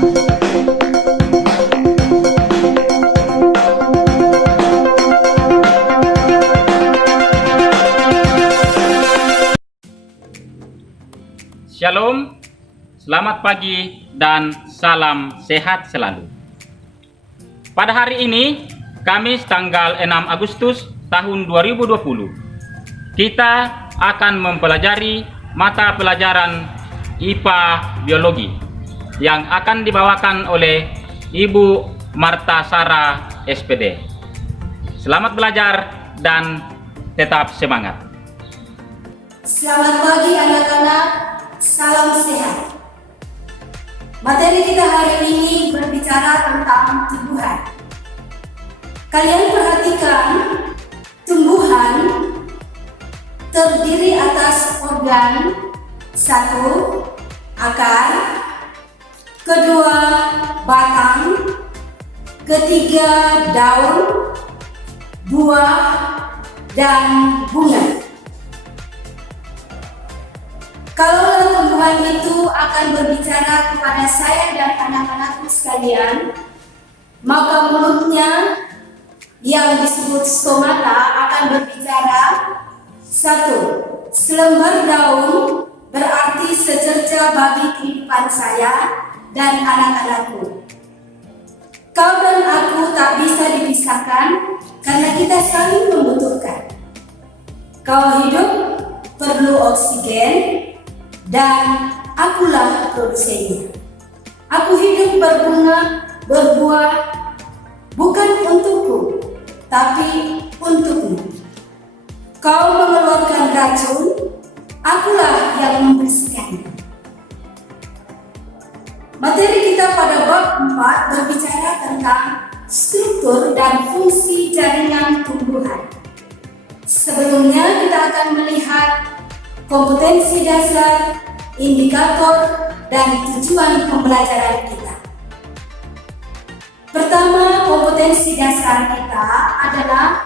Shalom, selamat pagi dan salam sehat selalu. Pada hari ini, Kamis tanggal 6 Agustus tahun 2020, kita akan mempelajari mata pelajaran IPA Biologi yang akan dibawakan oleh Ibu Marta Sara SPD. Selamat belajar dan tetap semangat. Selamat pagi anak-anak, salam sehat. Materi kita hari ini berbicara tentang tumbuhan. Kalian perhatikan, tumbuhan terdiri atas organ. 1. Akar. 2. Batang. 3. Daun, buah, dan bunga. Kalau tumbuhan itu akan berbicara kepada saya dan anak-anakku sekalian, maka mulutnya yang disebut stomata akan berbicara. 1. Selembar daun berarti secerca bagi kehidupan saya dan anak-anakku. Kau dan aku tak bisa dipisahkan karena kita saling membutuhkan. Kau hidup perlu oksigen, dan akulah produsennya. Aku hidup berbunga, berbuah, bukan untukku, tapi untukmu. Kau mengeluarkan racun, akulah yang membersihkannya. Materi kita pada bab 4 berbicara tentang struktur dan fungsi jaringan tumbuhan. Sebelumnya kita akan melihat kompetensi dasar, indikator, dan tujuan pembelajaran kita. Pertama, kompetensi dasar kita adalah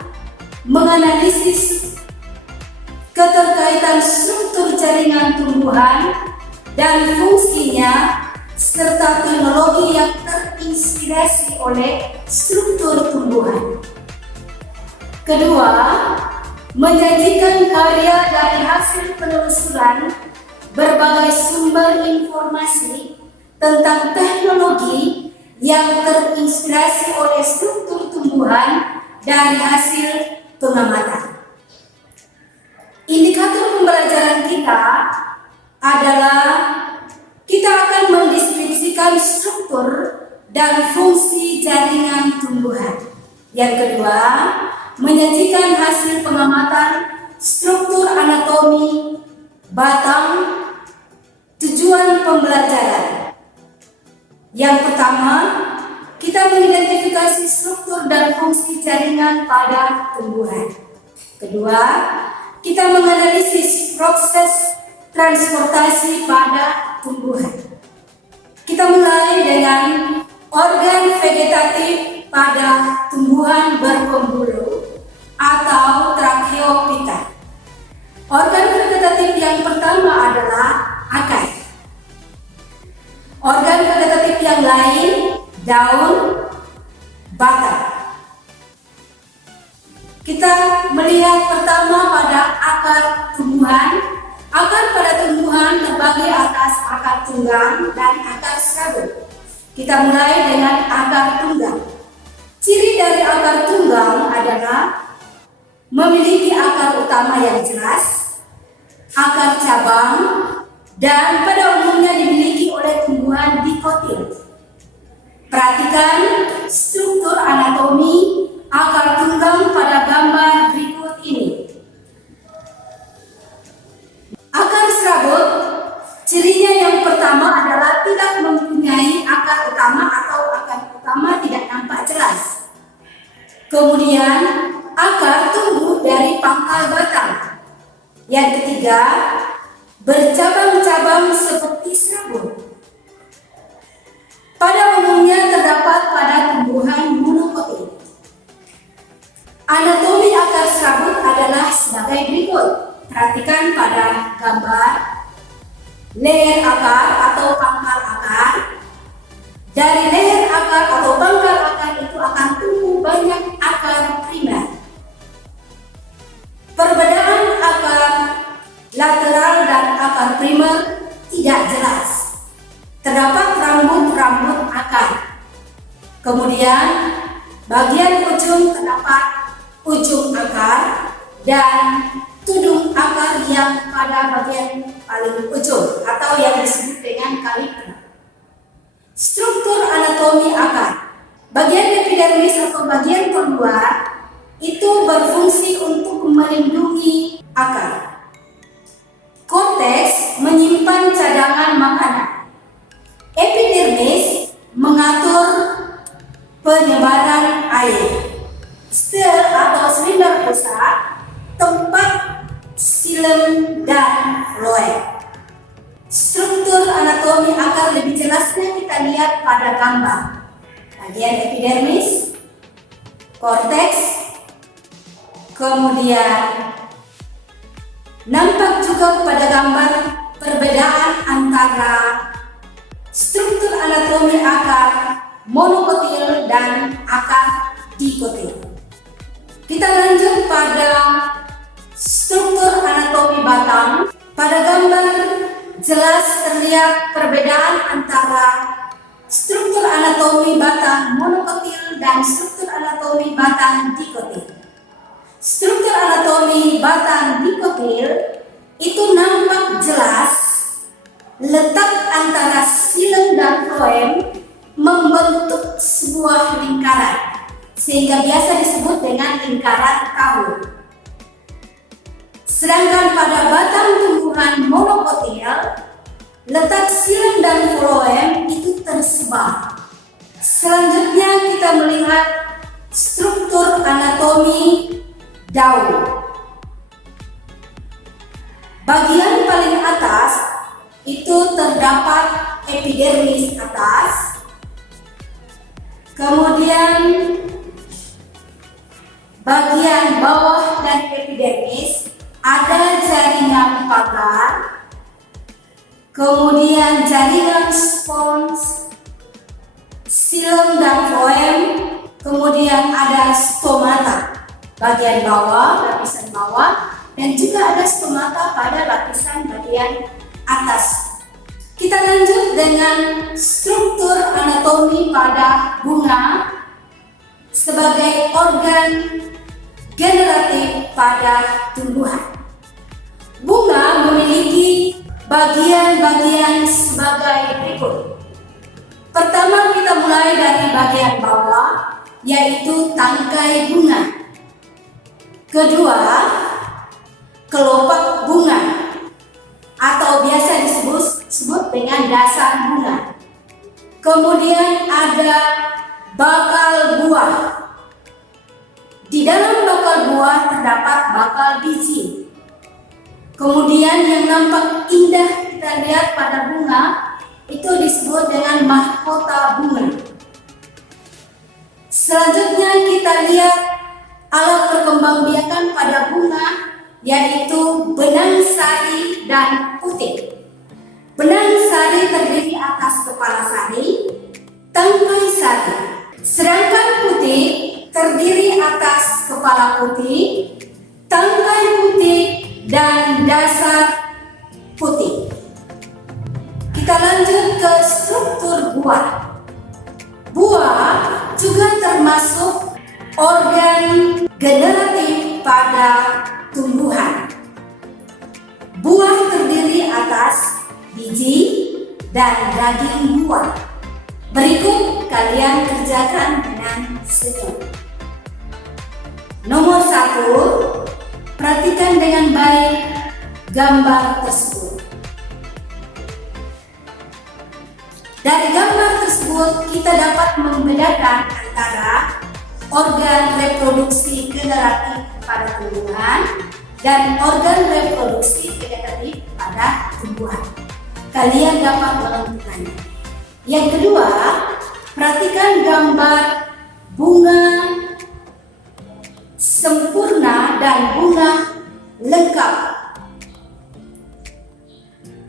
menganalisis keterkaitan struktur jaringan tumbuhan dan fungsinya, serta teknologi yang terinspirasi oleh struktur tumbuhan. Kedua, menyajikan karya dari hasil penelusuran berbagai sumber informasi tentang teknologi yang terinspirasi oleh struktur tumbuhan dari hasil pengamatan. Indikator pembelajaran kita adalah kita akan mendeskripsikan struktur dan fungsi jaringan tumbuhan. Yang kedua, menyajikan hasil pengamatan struktur anatomi batang, tujuan pembelajaran. Yang pertama, kita mengidentifikasi struktur dan fungsi jaringan pada tumbuhan. Kedua, kita menganalisis proses transportasi pada tumbuhan. Kita mulai dengan organ vegetatif pada tumbuhan berpembuluh atau tracheophyta. Organ vegetatif yang pertama adalah akar. Organ vegetatif yang lain daun, batang. Kita melihat pertama pada akar tumbuhan. Akar pada tumbuhan terbagi atas akar tunggang dan akar serabut. Kita mulai dengan akar tunggang. Ciri dari akar tunggang adalah memiliki akar utama yang jelas, akar cabang, dan pada umumnya dimiliki oleh tumbuhan dikotil. Perhatikan struktur anatomi akar tunggang pada gambar berikut ini. Akar serabut, cirinya yang pertama adalah tidak mempunyai akar utama atau akar utama tidak nampak jelas. Kemudian, akar tumbuh dari pangkal batang. Yang ketiga, bercabang-cabang seperti serabut. Pada umumnya terdapat pada tumbuhan monokotil. Anatomi akar serabut adalah sebagai berikut. Perhatikan pada gambar leher akar atau pangkal akar, Dari leher akar atau pangkal akar itu akan tumbuh banyak akar primer. Perbedaan akar lateral dan akar primer tidak jelas. Terdapat rambut-rambut akar. Kemudian bagian ujung terdapat ujung akar dan tudung akar yang pada bagian paling ujung atau yang disebut dengan kaliper. Struktur anatomi akar. Bagian epidermis atau bagian terluar itu berfungsi untuk melindungi akar. Korteks menyimpan cadangan makanan. Epidermis mengatur penyebaran air. Stel atau silinder pusat tempat silem dan floem. Struktur anatomi akar lebih jelasnya kita lihat pada gambar. Bagian epidermis, korteks, kemudian nampak juga pada gambar perbedaan antara struktur anatomi akar monokotil dan akar dikotil. Kita lanjut pada struktur anatomi batang. Pada gambar jelas terlihat perbedaan antara struktur anatomi batang monokotil dan struktur anatomi batang dikotil. Struktur anatomi batang dikotil itu nampak jelas letak antara silem dan floem membentuk sebuah lingkaran, sehingga biasa disebut dengan lingkaran tahu. Sedangkan pada batang tumbuhan monokotil, letak silem dan floem itu tersebar. Selanjutnya kita melihat struktur anatomi daun. Bagian paling atas itu terdapat epidermis atas, kemudian bagian bawah dari epidermis ada jaringan pagar, kemudian jaringan spons, silem dan floem, kemudian ada stomata bagian bawah, lapisan bawah, dan juga ada stomata pada lapisan bagian atas. Kita lanjut dengan struktur anatomi pada bunga sebagai organ generatif pada tumbuhan. Bunga memiliki bagian-bagian sebagai berikut. Pertama, kita mulai dari bagian bawah, yaitu tangkai bunga. Kedua, kelopak bunga atau biasa disebut dengan dasar bunga. Kemudian ada bakal buah. Di dalam bakal buah terdapat bakal biji. Kemudian yang nampak indah kita lihat pada bunga itu disebut dengan mahkota bunga. Selanjutnya kita lihat alat perkembangbiakan pada bunga, yaitu benang sari dan putik. Benang sari terdiri atas kepala sari, tangkai sari. Sedangkan putik terdiri atas kepala putih, tangkai putih, dan dasar putih. Kita lanjut ke struktur buah. Buah juga termasuk organ generatif pada tumbuhan. Buah terdiri atas biji dan daging buah. Berikut kalian kerjakan dengan senyum. Nomor 1, perhatikan dengan baik gambar tersebut. Dari gambar tersebut kita dapat membedakan antara organ reproduksi generatif pada tumbuhan dan organ reproduksi vegetatif pada tumbuhan. Kalian dapat menentukannya. Yang kedua, perhatikan gambar bunga sempurna dan bunga lengkap.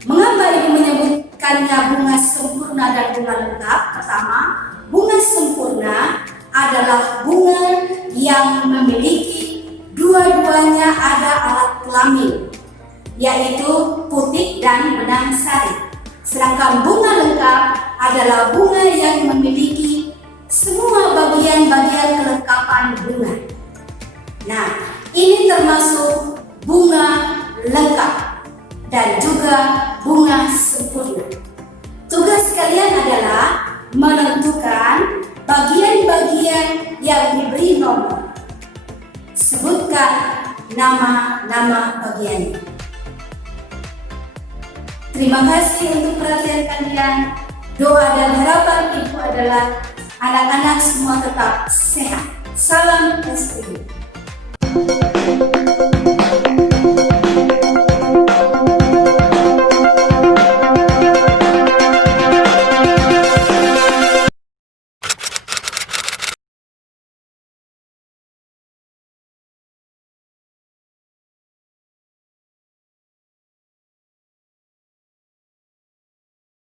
Mengapa ibu menyebut disebutkannya bunga sempurna dan bunga lengkap. Pertama, bunga sempurna adalah bunga yang memiliki dua-duanya ada alat kelamin, yaitu putik dan benang sari. Sedangkan bunga lengkap adalah bunga yang memiliki semua bagian-bagian kelengkapan bunga. Nah, ini termasuk bunga lengkap dan juga bunga sempurna. Tugas kalian adalah menentukan bagian-bagian yang diberi nomor. Sebutkan nama-nama bagiannya. Terima kasih untuk perhatian kalian. Doa dan harapan ibu adalah anak-anak semua tetap sehat. Salam SPB.